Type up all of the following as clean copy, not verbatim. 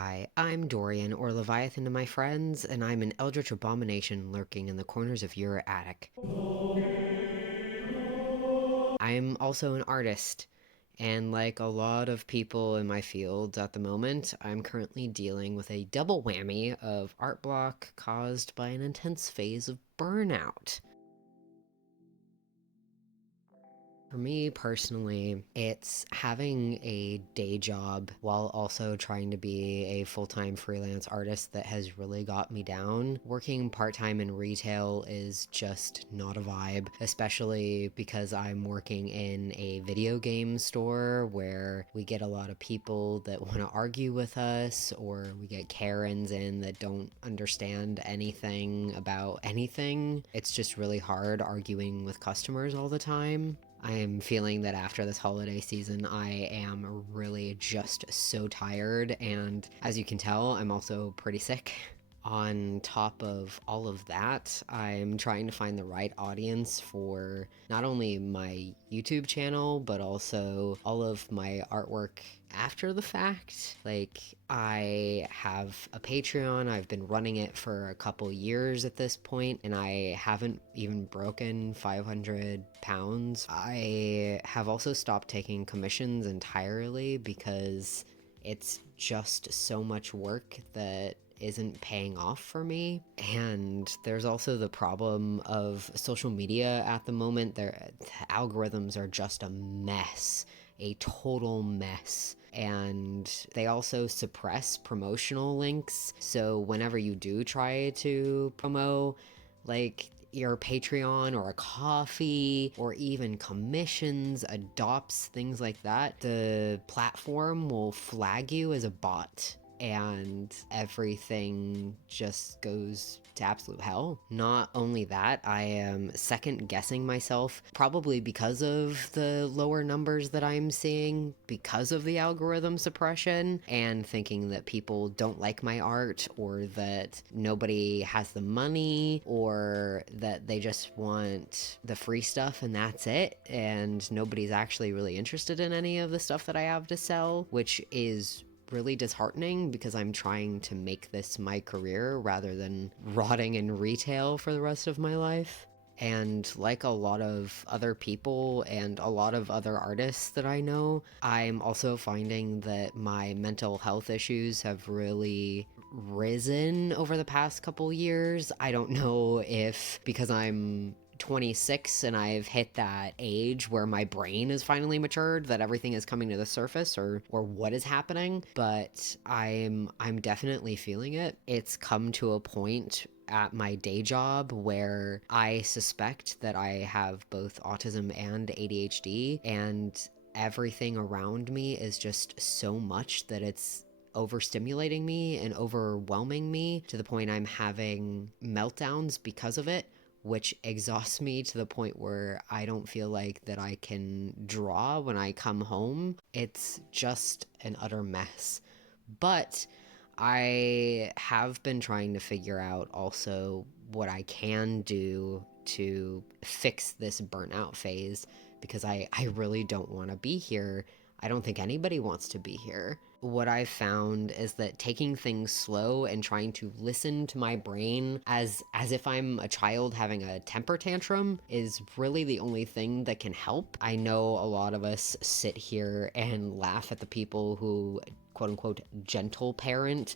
Hi, I'm Dorian, or Leviathan to my friends, and I'm an eldritch abomination lurking in the corners of your attic. I'm also an artist, and like a lot of people in my field at the moment, I'm currently dealing with a double whammy of art block caused by an intense phase of burnout. For me personally, it's having a day job while also trying to be a full-time freelance artist that has really got me down. Working part-time in retail is just not a vibe, especially because I'm working in a video game store where we get a lot of people that want to argue with us, or we get Karens in that don't understand anything about anything. It's just really hard arguing with customers all the time. I am feeling that after this holiday season, I am really just so tired, and as you can tell, I'm also pretty sick. On top of all of that, I'm trying to find the right audience for not only my YouTube channel, but also all of my artwork after the fact. Like, I have a Patreon, I've been running it for a couple years at this point, and I haven't even broken 500 pounds. I have also stopped taking commissions entirely because it's just so much work that isn't paying off for me. And there's also the problem of social media at the moment. The algorithms are just a mess, a total mess. And they also suppress promotional links. So whenever you do try to promote, like, your Patreon or a coffee or even commissions, adopts, things like that, the platform will flag you as a bot and everything just goes to absolute hell. Not only that, I am second guessing myself, probably because of the lower numbers that I'm seeing, because of the algorithm suppression, and thinking that people don't like my art, or that nobody has the money, or that they just want the free stuff and that's it, and nobody's actually really interested in any of the stuff that I have to sell, which is really disheartening because I'm trying to make this my career rather than rotting in retail for the rest of my life. And like a lot of other people and a lot of other artists that I know, I'm also finding that my mental health issues have really risen over the past couple years. I don't know if because I'm 26 and I've hit that age where my brain is finally matured, that everything is coming to the surface, or what is happening, but I'm definitely feeling it. It's come to a point at my day job where I suspect that I have both autism and ADHD, and everything around me is just so much that it's overstimulating me and overwhelming me to the point I'm having meltdowns because of it, which exhausts me to the point where I don't feel like that I can draw when I come home. It's just an utter mess. But I have been trying to figure out also what I can do to fix this burnout phase, because I really don't want to be here. I don't think anybody wants to be here. What I've found is that taking things slow and trying to listen to my brain as if I'm a child having a temper tantrum is really the only thing that can help. I know a lot of us sit here and laugh at the people who quote unquote gentle parent,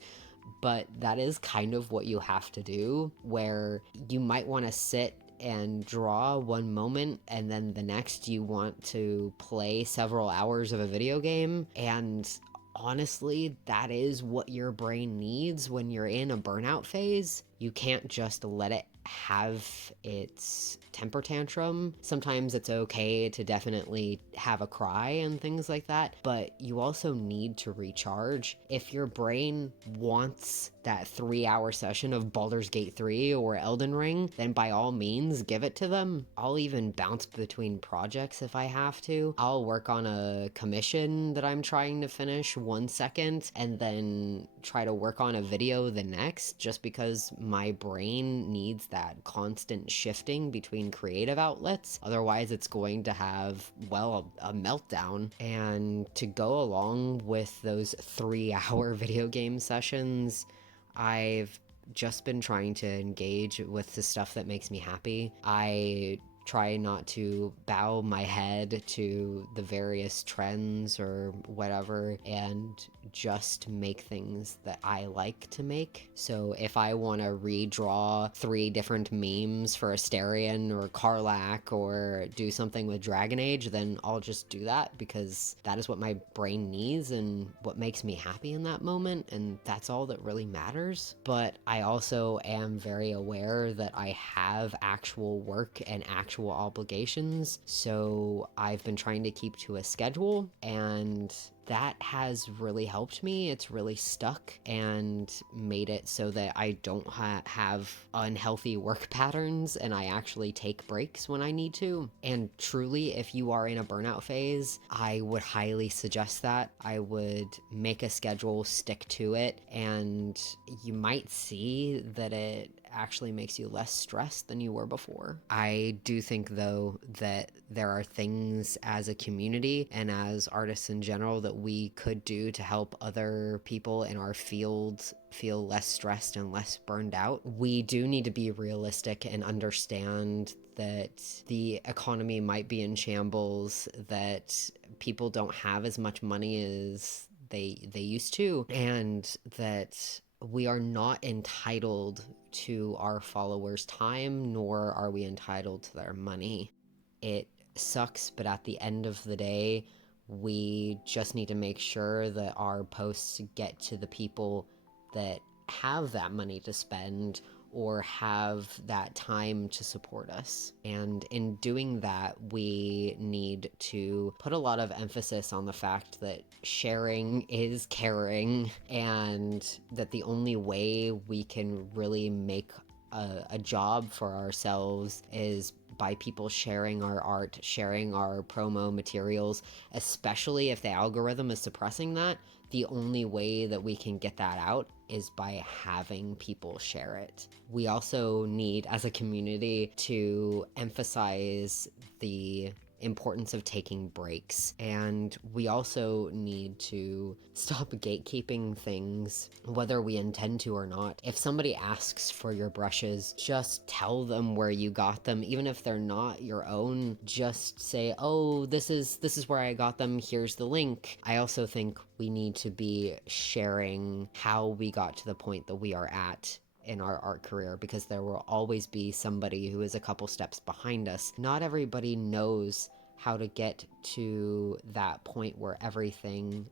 but that is kind of what you have to do, where you might want to sit and draw one moment and then the next you want to play several hours of a video game. And honestly, that is what your brain needs when you're in a burnout phase. You can't just let it have its temper tantrum. Sometimes it's okay to definitely have a cry and things like that, but you also need to recharge. If your brain wants that 3-hour session of Baldur's Gate 3 or Elden Ring, then by all means give it to them. I'll even bounce between projects if I have to. I'll work on a commission that I'm trying to finish 1 second and then try to work on a video the next, just because my brain needs that constant shifting between creative outlets. Otherwise, it's going to have, well, a meltdown. And to go along with those 3-hour video game sessions, I've just been trying to engage with the stuff that makes me happy. I try not to bow my head to the various trends or whatever, and just make things that I like to make. So if I want to redraw 3 different memes for Asterion or Karlach or do something with Dragon Age, then I'll just do that, because that is what my brain needs and what makes me happy in that moment, and that's all that really matters. But I also am very aware that I have actual work and actual obligations, so I've been trying to keep to a schedule, and that has really helped me. It's really stuck and made it so that I don't have unhealthy work patterns, and I actually take breaks when I need to. And truly, if you are in a burnout phase, I would highly suggest that. I would make a schedule, stick to it, and you might see that it actually makes you less stressed than you were before. I do think, though, that there are things as a community and as artists in general that we could do to help other people in our field feel less stressed and less burned out. We do need to be realistic and understand that the economy might be in shambles, that people don't have as much money as they used to, and that we are not entitled to our followers' time, nor are we entitled to their money. It sucks, but at the end of the day, we just need to make sure that our posts get to the people that have that money to spend or have that time to support us. And in doing that, we need to put a lot of emphasis on the fact that sharing is caring, and that the only way we can really make a job for ourselves is by people sharing our art, sharing our promo materials, especially if the algorithm is suppressing that. The only way that we can get that out is by having people share it. We also need, as a community, to emphasize the importance of taking breaks, and we also need to stop gatekeeping things, whether we intend to or not. If somebody asks for your brushes, just tell them where you got them. Even if they're not your own, just say, oh, this is where I got them, here's the link. I also think we need to be sharing how we got to the point that we are at in our art career, because there will always be somebody who is a couple steps behind us. Not everybody knows how to get to that point where everything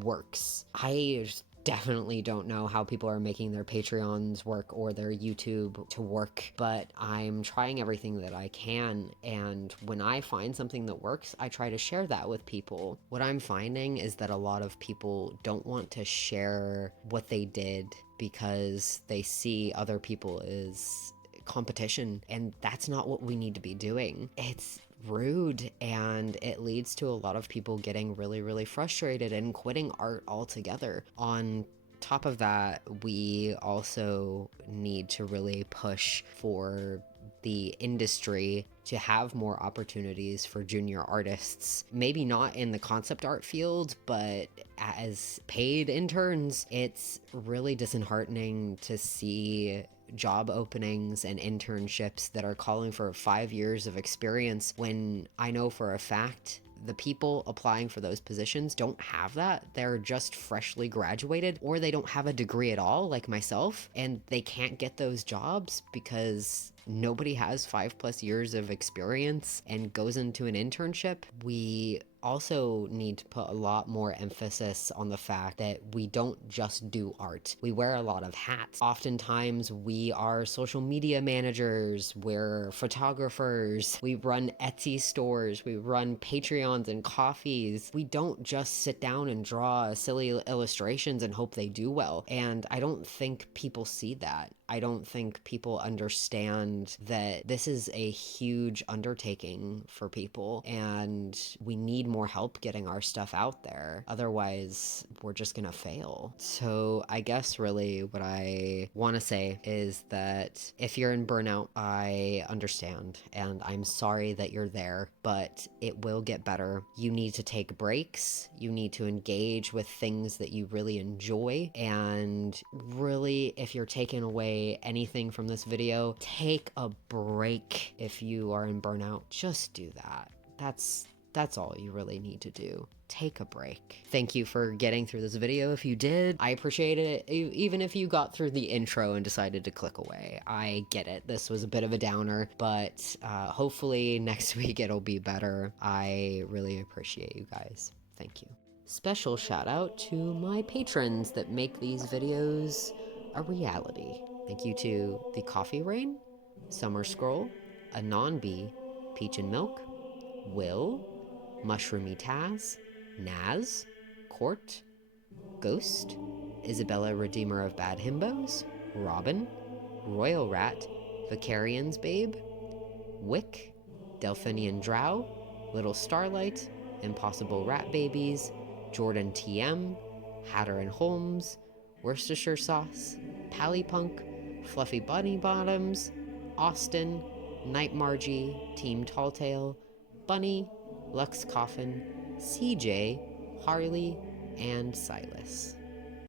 works. I definitely don't know how people are making their Patreons work or their YouTube to work, but I'm trying everything that I can, and when I find something that works, I try to share that with people. What I'm finding is that a lot of people don't want to share what they did because they see other people as competition, and that's not what we need to be doing. It's rude, and it leads to a lot of people getting really, really frustrated and quitting art altogether. On top of that, we also need to really push for the industry to have more opportunities for junior artists. Maybe not in the concept art field, but as paid interns. It's really disheartening to see job openings and internships that are calling for 5 years of experience, when I know for a fact the people applying for those positions don't have that. They're just freshly graduated, or they don't have a degree at all, like myself, and they can't get those jobs because nobody has 5+ years of experience and goes into an internship. We also need to put a lot more emphasis on the fact that we don't just do art. We wear a lot of hats. Oftentimes we are social media managers, we're photographers, we run Etsy stores, we run Patreons and coffees. We don't just sit down and draw silly illustrations and hope they do well. And I don't think people see that. I don't think people understand that this is a huge undertaking for people, and we need more help getting our stuff out there. Otherwise, we're just gonna fail. So I guess really what I want to say is that if you're in burnout, I understand and I'm sorry that you're there, but it will get better. You need to take breaks. You need to engage with things that you really enjoy. And really, if you're taking away anything from this video, take a break. If you are in burnout, just do that. That's all you really need to do. Take a break. Thank you for getting through this video. If you did, I appreciate it. Even if you got through the intro and decided to click away, I get it. This was a bit of a downer, but hopefully next week it'll be better. I really appreciate you guys. Thank you. Special shout out to my patrons that make these videos a reality. Thank you to The Coffee Rain, Summer Scroll, Anon Bee, Peach and Milk, Will, Mushroomy Taz, Naz, Court, Ghost, Isabella Redeemer of Bad Himbos, Robin, Royal Rat, Vicarian's Babe, Wick, Delphinian Drow, Little Starlight, Impossible Rat Babies, Jordan TM, Hatter and Holmes, Worcestershire Sauce, Pallypunk, Fluffy Bunny Bottoms, Austin, Night Margie, Team Talltail, Bunny, Lux Coffin, CJ, Harley, and Silas.